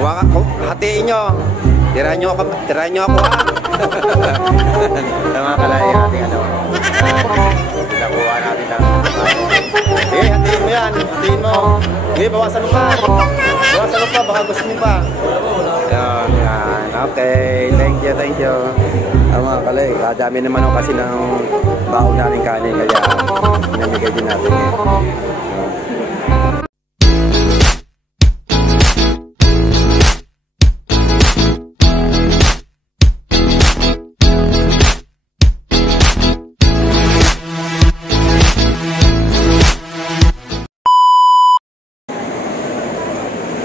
Hatiin nyo. Tirahan nyo ako ha. Mga kalay, hatiin ano. Nakuha natin ng sige, hatiin mo yan. Hatiin mo. Sige, bawasan mo pa. Bawasan mo pa, baka gusto mo pa. Yan. Okay, thank you. Mga kalay, dami naman ako kasi ng baon namin kanin, kaya namigay din natin.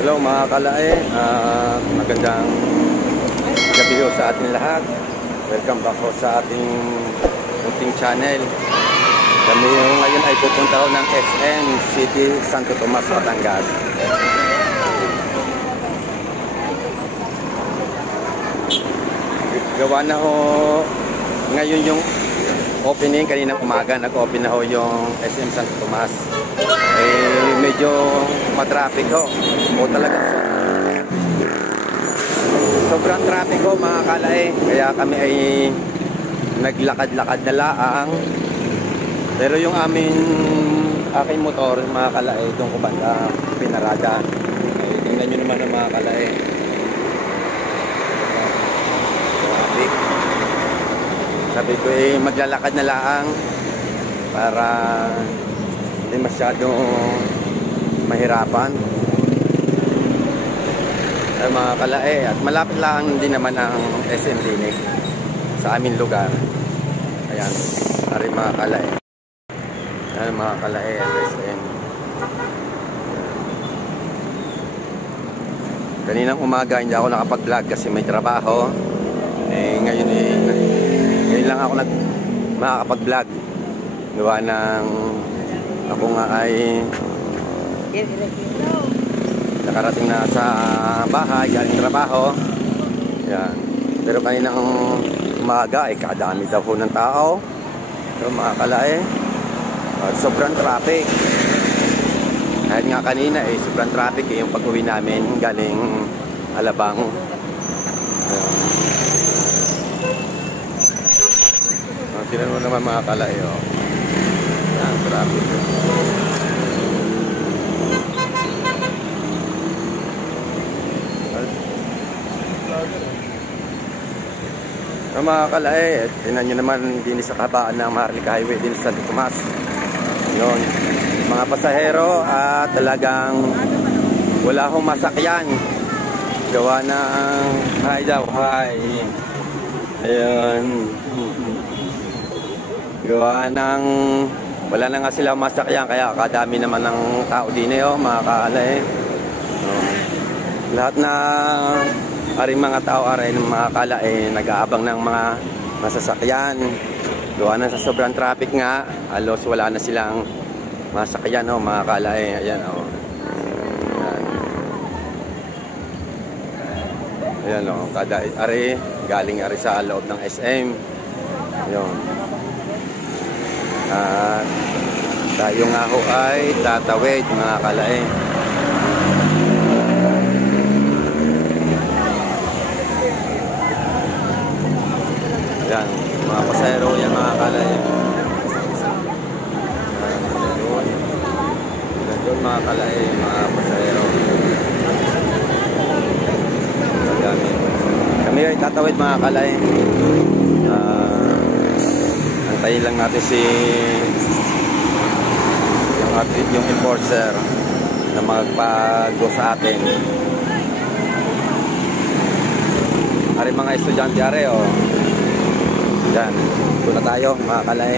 Hello mga kalay, magandang gabi sa ating lahat. Welcome back po sa ating munting channel. Kami ngayon ay pupunta ho ng SM City, Santo Tomas, Batangas. Gawa na ho ngayon yung opening, kaninang umaga nag-open na ho yung SM Santo Tomas. Medyo matraffic ho. O talaga sobrang traffic ho mga kalay. Kaya kami ay naglakad-lakad na laang. Pero yung aking motor mga kalay, doon ko banda pinarada. Tingnan nyo naman ang mga kalay. Traffic. Sabi ko maglalakad na laang para hindi masyadong mahirapan ay mga kalae. At malapit lang din naman ang SM Clinic sa aming lugar. Ayan, ari mga kalae. Ayan mga kalae at SM. Kaninang umaga hindi ako nakapag-vlog kasi may trabaho. Ngayon lang ako makakapag-vlog. Gawa ng ako nga ay nakarating na sa bahay, galing trabaho. Yan. Pero kaninang umaga ay kadami daw po ng tao. So mga kalay, sobrang traffic. Kahit nga kanina sobrang traffic yung pag-uwi namin galing Alabang. Tingnan mo naman mga kalay. Yan, traffic. Mga kalay, tingnan nyo naman din sa kabaan ng Maharlika Highway din sa Santo Tomas. Yun, mga pasahero at talagang wala akong masakyan. Gawa ng hi daw, hi. Ayun. Gawa ng wala na nga sila masakyan, kaya kadami naman ng tao din mga kalay. Lahat na aring mga tao aring mga kalay nag-aabang ng mga masasakyan. Gawa na sa sobrang traffic nga, halos wala na silang masakyan mga kalay. Ayan Ayan kada ari galing ari sa loob ng SM. Ayun. Tayo nga ho ay tatawid mga kalay. Yan, mga pasahero yan mga kalay. Doon mga kalay, mga pasahero. Kami ay tatawid mga kalay. Antayin lang natin yung enforcer na magpag-go sa atin. Ari mga estudyante are Yan, doon na tayo mga kalay.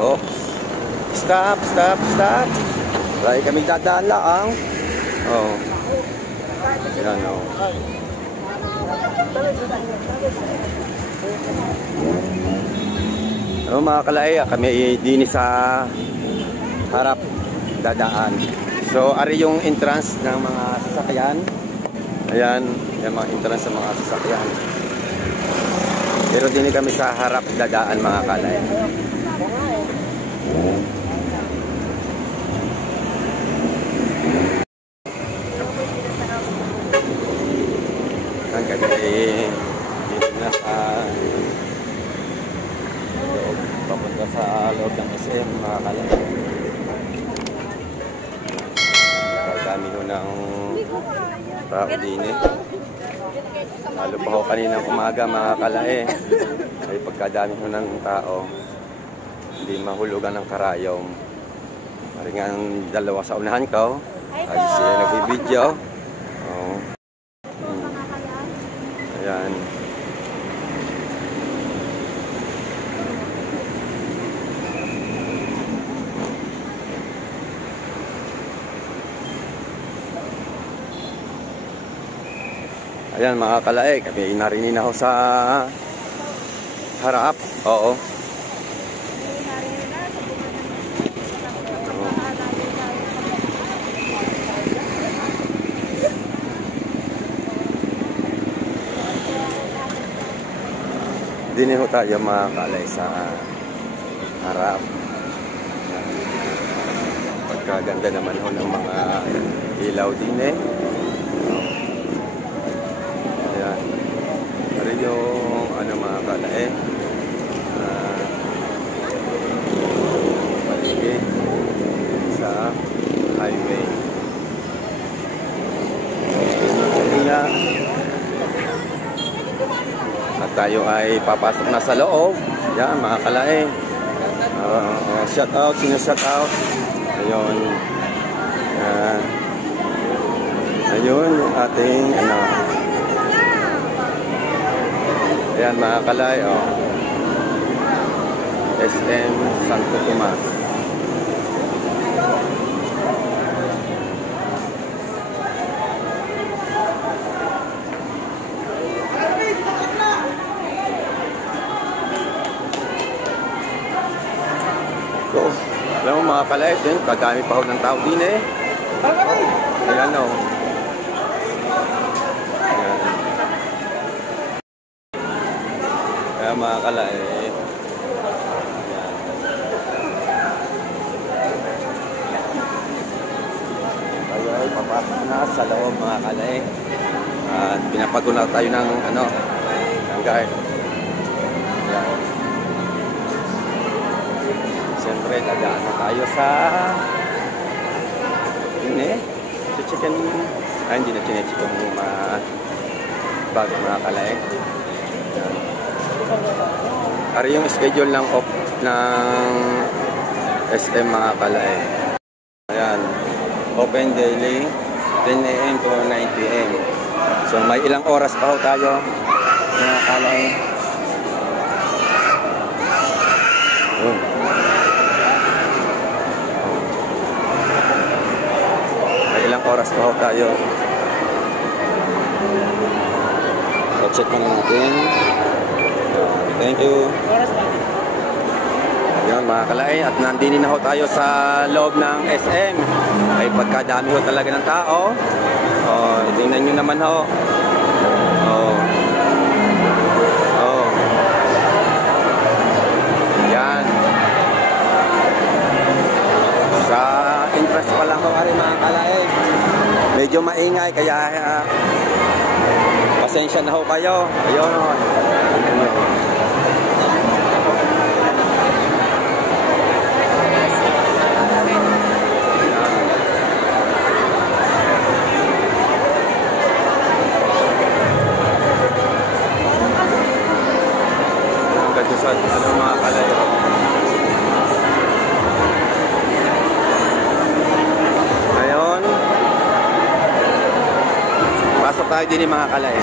Oh, stop. Try kami dadaan lang. Yan mga kalay, kami din sa harap dadaan. So, ari yung entrance ng mga sasakyan. Ayan, yung mga entrance ng mga sasakyan. Pero din kami sa harap dadaan mga kalay. loob ng SM mga kalay. Dami ho ng tao din eh. Lalo pa ho kaninang umaga mga kalay. Ay pagkadami ho ng tao, hindi mahulugan ng karayom. Maring ang dalawa sa unahan ko, ay siya nagbibideo. Oh. Ayan. Ayan mga kalay, kami narinig ako sa harap. Oo. Dini ho tayo mga kalay sa harap. Pagkaganda naman ho ng mga ilaw din eh. Ayan. Pero yung ano mga kalay paligid sa highway. Kaya at tayo ay papasok na sa loob. Yan mga kalay. Shout out, shout out. Ayun. Ayun yung ating ano. Ayan mga kalay. SM Santo Tomas. So, alam mo mga kalay, din, kadami pa ho ng tao din eh. Ayan o. Ayan. Ayan mga kalay. Ayan. Tayo ay papasok na sa loob mga kalay. At pinapaguna tayo ng ano, ng guard. Ayan. Siyempre, dadaan na tayo sa yun sa chicken. Hindi na chinechicken yung bago mga kalay. Ari yung schedule ng off ng SM mga kalay. Ayan, open daily 10 AM to 9 PM. So may ilang oras pa ho tayo mga kalay. Ilang oras pa ho tayo. So, check na natin. Thank you. Ayan mga kalay. At nandini na ho tayo sa loob ng SM. Ay pagkadami ho talaga ng tao. Tingnan nyo naman ho. Ayan. Sa interest pa lang ho mga kalay. Medyo maingay kaya pasensya na ho kayo. Ayun ho. Hanggang sa mga kalay. Pasok tayo din mga kalay.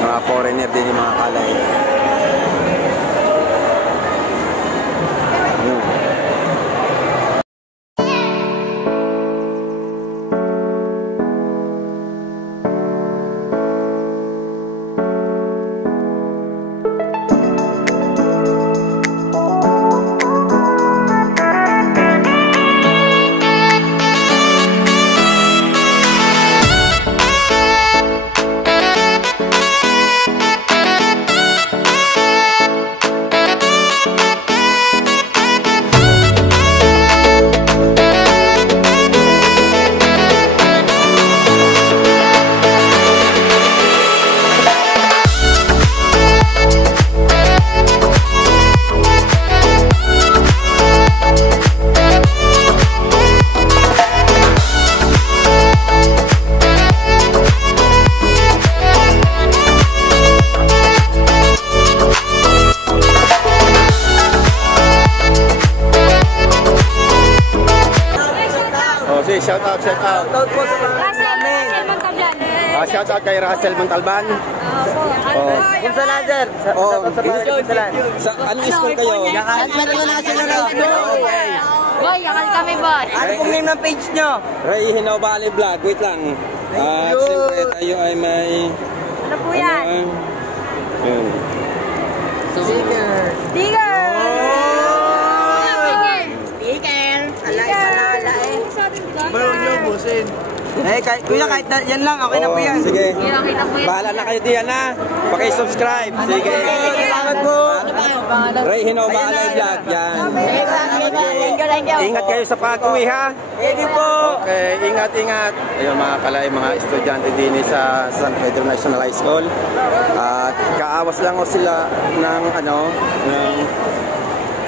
Mga foreigner din mga kalay. out, shout out. Shoutout po sa mga Russell namin. Montalban. Shout out kay Russell Montalban. Kung sa laser. Shoutout sa mga pinsalan. Sa anong school kayo? San Pedro National High School. Boy, yakal kami, boy. Ano pong name ng page nyo? Ray Hinaw Valley Vlog. Wait lang. At siyempre tayo ay may... Ano po yan? Yun. Sticker. Sticker! Alala eh. Bayaw nyo, busin. Kuya, kahit yan lang, okay na po yan. Sige. Okay na po yan. Bahala na kayo diyan ha. Paki-subscribe. Sige. Salamat po. Ray Hinaw Valley Vlog. Yan. Thank you. Ingat kayo sa pag-uwi ha. Thank you po. Okay, ingat. Ayun mga kalay, mga estudyante din sa San Pedro National High School. At kaawas lang o sila ng ng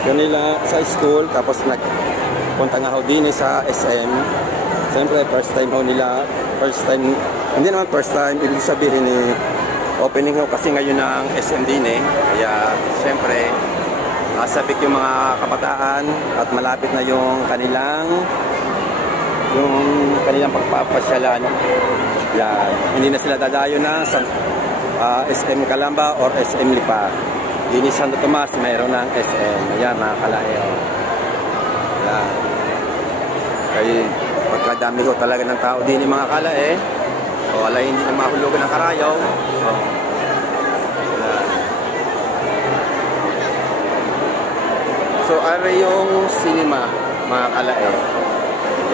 kanila sa school. Tapos nagpunta nga ho din sa SM. Siyempre, first time, hindi naman first time, ibig sabihin opening ho kasi ngayon ng SM din Kaya, siyempre, sabik yung mga kabataan at malapit na yung kanilang pagpapasyalan. Yan. Hindi na sila dadayo ng SM Calamba or SM Lipa. Dini Santo Tomas, mayroon ng SM. Ayan, mga kalayo. Yan. Kaya, pagkadami ko talaga ng tao din yung mga kalae. O alay hindi na mahulugan ng karayaw. So are yung cinema mga kalae.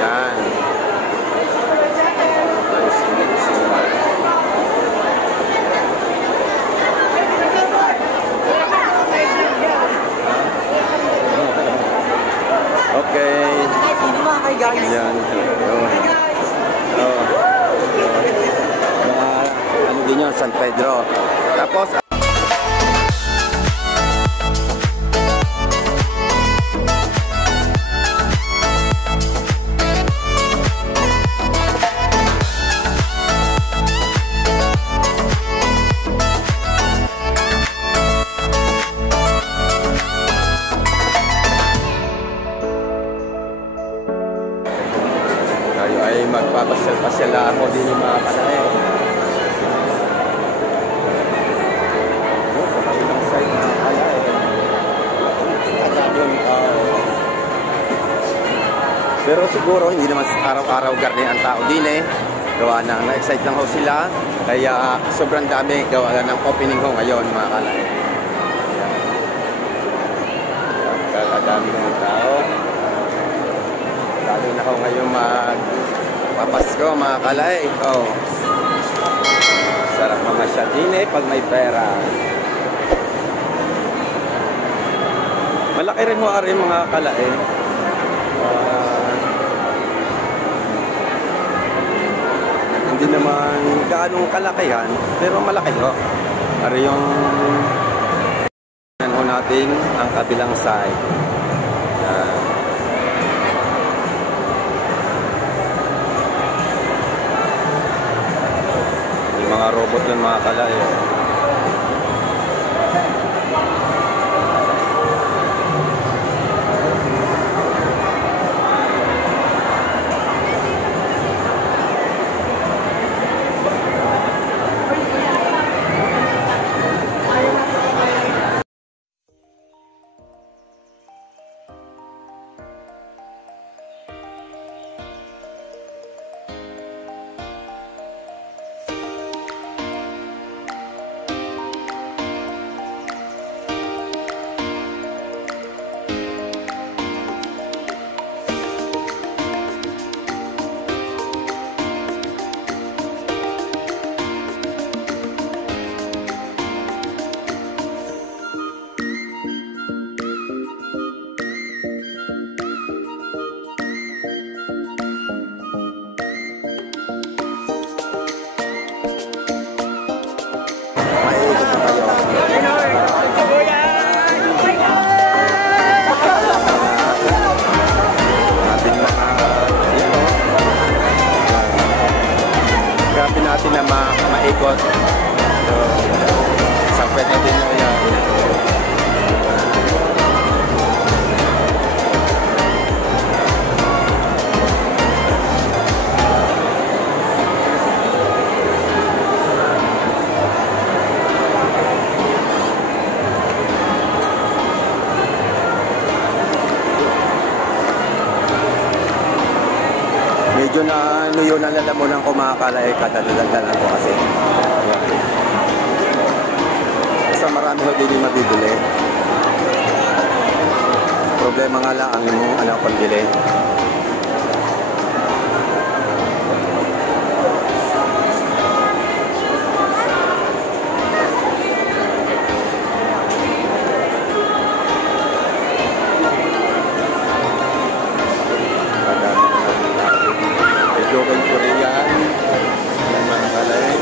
Yan. Cinema. Okay. Yan. Ano din yun, San Pedro. Tapos, ay magpapasyal-pasyal ako din yung mga kalae. Sa kabilang side mga kalae. Pero siguro hindi naman araw-araw garni ang tao din Gawa na, na-excite lang ho sila. Kaya sobrang dami gawa ng opening ho ngayon mga kalae. Kakadami ng tao. Lalo na ako ngayon magpapasko mga kalay. Sarap mamasyal din pag may pera. Malaki rin mo mga kalay. Hindi naman gaanong kalakihan, pero malaki ho. Ari yung ho natin ang kabilang side. Mga robot yan mga kalayo. natin na maikot. So, sampet natin nyo yan. medyo na ano yun ang lalamunan ko mga kalay, kadadagdagan ko kasi. Ayan. Basta marami ho din mabibili. Problema nga lang ang ano pagbili. Jokin ko rin yan. Yan mga kalay.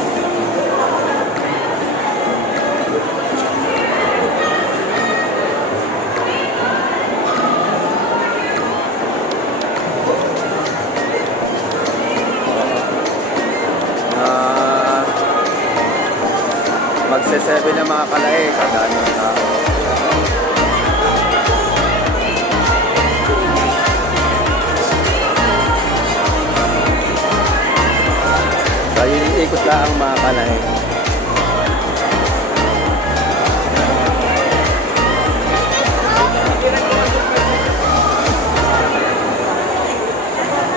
Magse-7 na mga kalay. Kadaan yung tao. Kaya ikot lang ang mga kalay.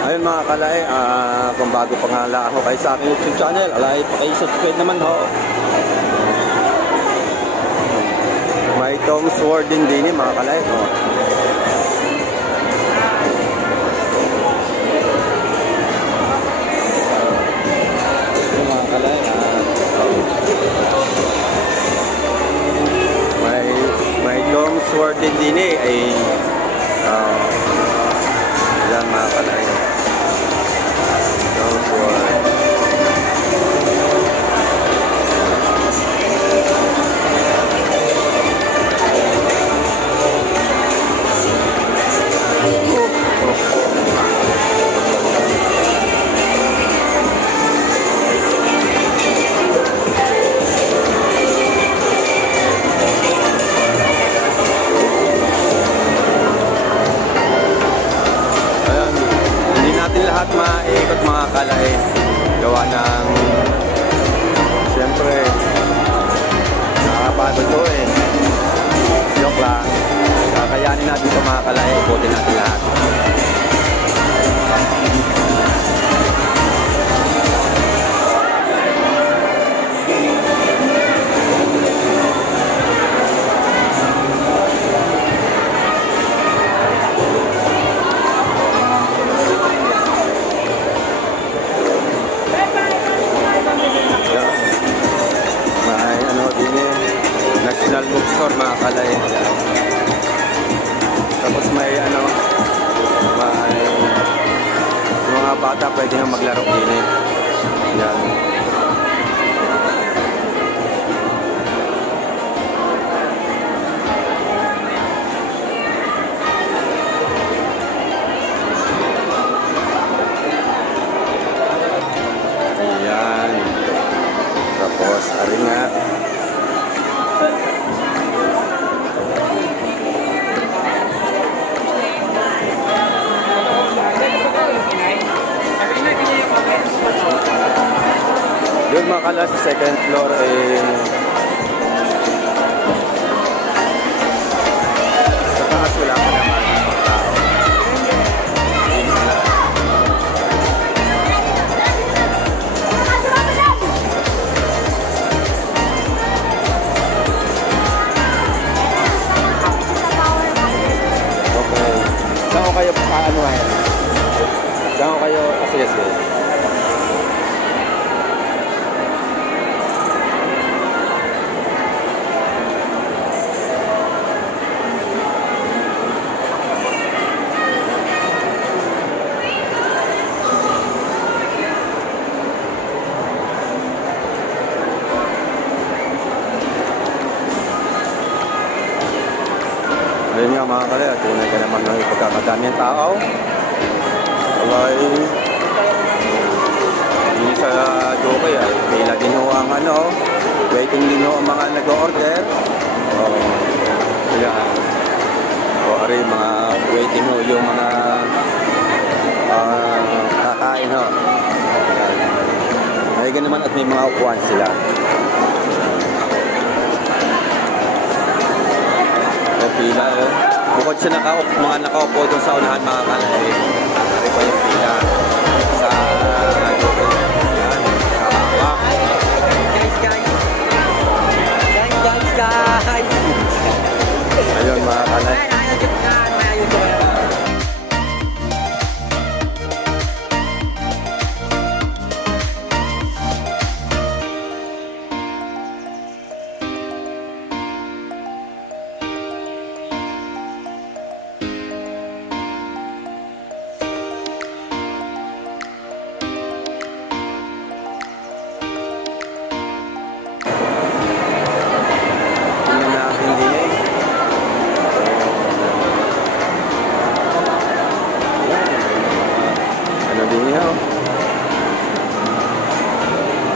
Ayun mga kalay, kung bago pa nga lang ako kayo sa aking YouTube channel, alay pa kayo subscribe naman ho. May Tom Sword din mga kalay. Mga kalay, may Tom Sword din ay yan mga kalay. Tom Sword. Lahat maiikot mga kalay gawa ng siyempre nakakapagod ko joke lang, kakayanin natin ito mga kalay, ikutin natin lahat. National Bookstore mga kalay. Tapos may ano, may mga bata pwede nga maglaro din. Yan. Yan. Tapos ari nga. Yung mga kalay sa second floor sa taas wala pa naman tao. Okay. Saan ko kayo paanuhan? Saan ko kayo assess? Ayun nga mga kalay, tunay ka naman ng ipagkamadami ang tao. Alay, hindi sa Jokay ay pila din ho ang ano, waiting din ho ang mga nag-order. Yan. Ari mga waiting ho yung mga kakain ho. Ay naman at may mga upuan sila. Pila bukod siya mga nakaupo doon sa unahan mga kalay. Ari pa yung pila sa Ayun mga kalay.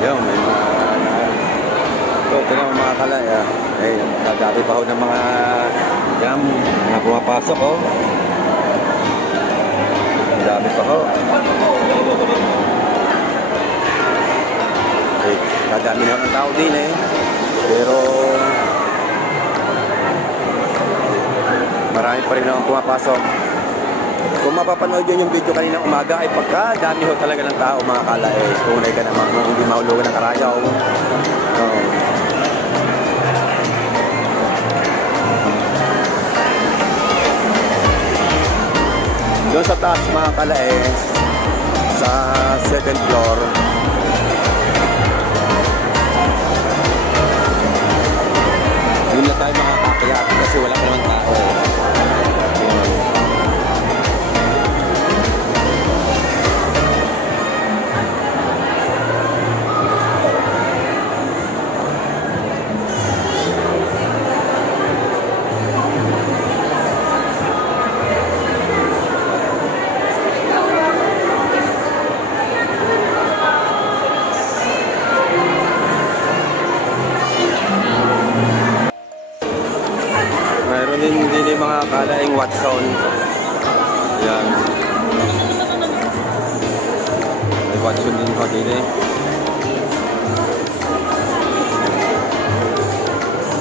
Yung may ito na mga kalay nagdami pa ho ng mga jam na pumapasok dami pa ho kadami na ng tao din pero marami pa rin akong pumapasok. Kung mapapanood yun yung video kanina umaga ay pagka dami ho talaga ng tao mga kalay tunay ka naman kung hindi mahulugan ng karayaw. Doon sa taas mga kalay sa 7th floor yun na tayo makakakaya kasi wala pa naman tao hindi mga kalaing Watson. Yan. May Watson din pa din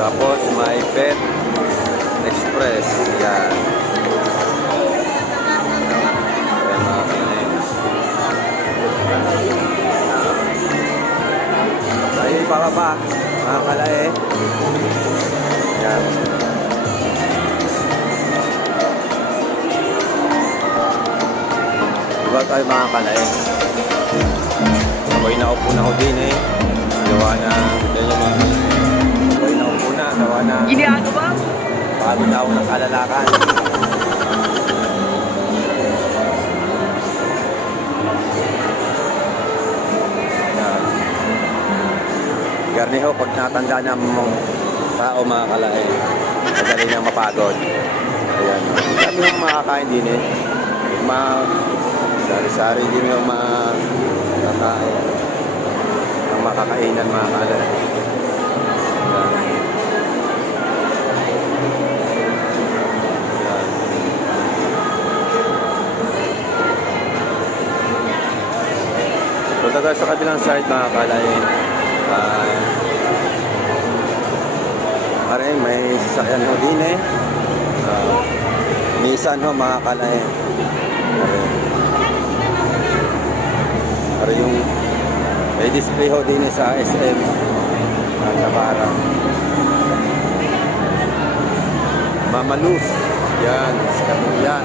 Tapos may Pet Express. Yan. Yan mga kalaing. Tayo ipababa mga kalaing. Yan. Diba tayo mga kalay ako'y naupo na ako din gawa na ako'y naupo na gawa na Giniano ba? pagod na ako ng kalalakan garniho pag natanda na mong tao mga kalay madali nang mapagod ayan kami yung makakain din sari-sari din yung mga tao ang makakainan mga kalay punta tayo sa kabilang side mga kalay maring may sasakyan ho din Nissan ho mga kalay para yung may display ho din sa SM ang nabarang Mama Luz yan, sikat mo yan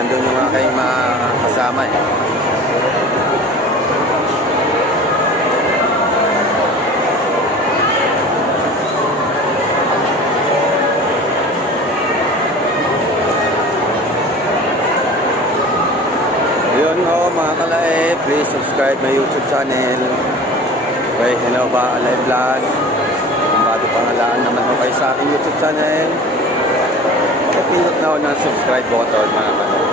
nandun yung aking mga kasama yun mga kalay please subscribe my YouTube channel kay Hello Ba Alay Vlog kung bago pangalaan naman ko kayo sa aking YouTube channel pakipindot na ako ng subscribe button mga kalay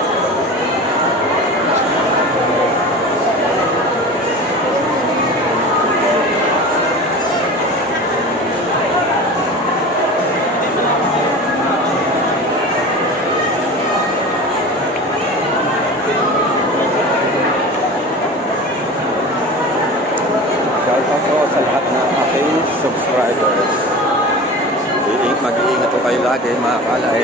Shoutout po sa lahat ng aking subscribers. Mag-iingat po kayo lagi mga kalay.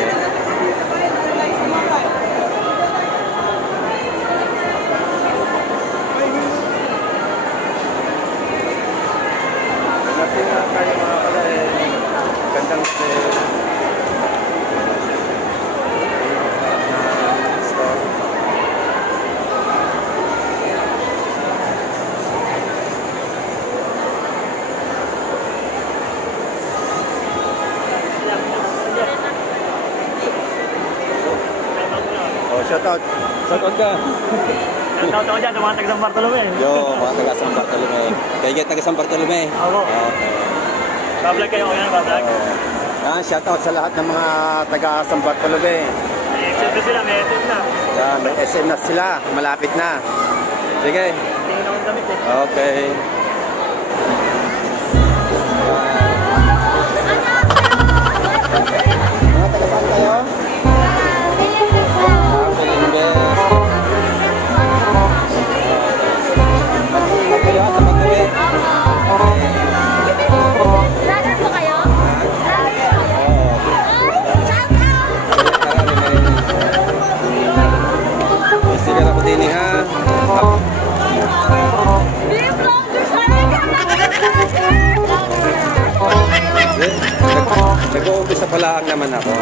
Ingat kayo mga kalay. Gandang shoutout. Shoutout ka. Shoutout ako dyan, mga taga-San Bartolome. Yo, mga taga San Bartolome. Kaya taga San Bartolome. Ako. Bablog kayo, okay na bablog? Shoutout sa lahat ng mga taga San Bartolome. May SM na sila, may SM na. May SM na sila, malapit na. Sige. Tingin akong damit eh. Okay. Mga taga saan kayo? Vlogger po kayo? Sigal ako din ha. Nag-uumpisa pa lang naman ako.